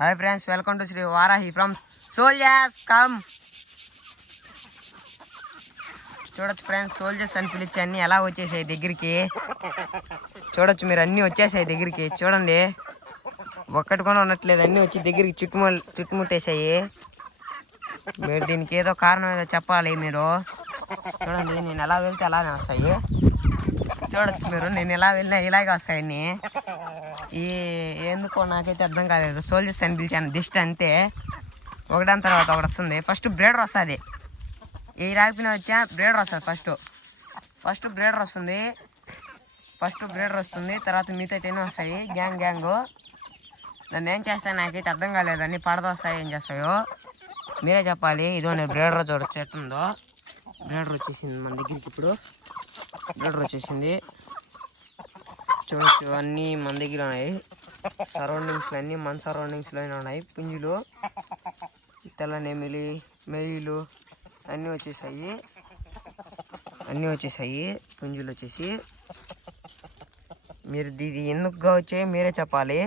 Hi friends, welcome to Shri Varahi from soldiers come. చూడొచ్చు friends, soldiers అని పిలిచి అన్నీ ఎలా వచ్చేసాయి దగ్గరికి. చూడొచ్చు మీరు, అన్నీ వచ్చేసాయి దగ్గరికి. చూడండి, ఒక్కటి కూడా ఉండట్లేదు, అన్నీ వచ్చి దగ్గరికి చుట్టుముట్టేసాయి. మీరు దీనికి ఏదో కారణం ఏదో చెప్పాలి మీరు. చూడండి, నేను ఎలా వెళ్తే అలానే వస్తాయి. చూడొచ్చు మీరు, నేను ఎలా వెళ్ళినా ఇలాగే వస్తాయి అన్నీ. ఎందుకో నాకైతే అర్థం కాలేదు. సోల్జర్స్ అని పిలిచాను జస్ట్ అంతే. ఒకదాని తర్వాత ఒకటి వస్తుంది. ఫస్ట్ బ్రేడర్ వస్తుంది. ఈ రాకపోయినా వచ్చా బ్రేడర్ వస్తుంది. ఫస్ట్ బ్రేడర్ వస్తుంది. తర్వాత మిగతా ఎన్ని వస్తాయి గ్యాంగ్. దాన్ని ఏం చేస్తాయి నాకైతే అర్థం కాలేదు. అన్నీ పడదొస్తాయి, ఏం చేస్తాయో మీరే చెప్పాలి. ఇదిగోండి బ్రేడర్ చూడొచ్చు ఎట్టుందో. బ్రేడర్ వచ్చేసింది మన దగ్గరికి. ఇప్పుడు బ్రేడర్ వచ్చేసింది చూడొచ్చు. అన్నీ మన దగ్గర ఉన్నాయి. సరౌండింగ్స్లో అన్నీ మన సరౌండింగ్స్లోనే ఉన్నాయి. పుంజులు, తెల్ల నెమిలి, మెయిలు అన్నీ వచ్చేసాయి. పుంజులు వచ్చేసి మీరు ఇది ఎందుకుగా వచ్చాయి మీరే చెప్పాలి.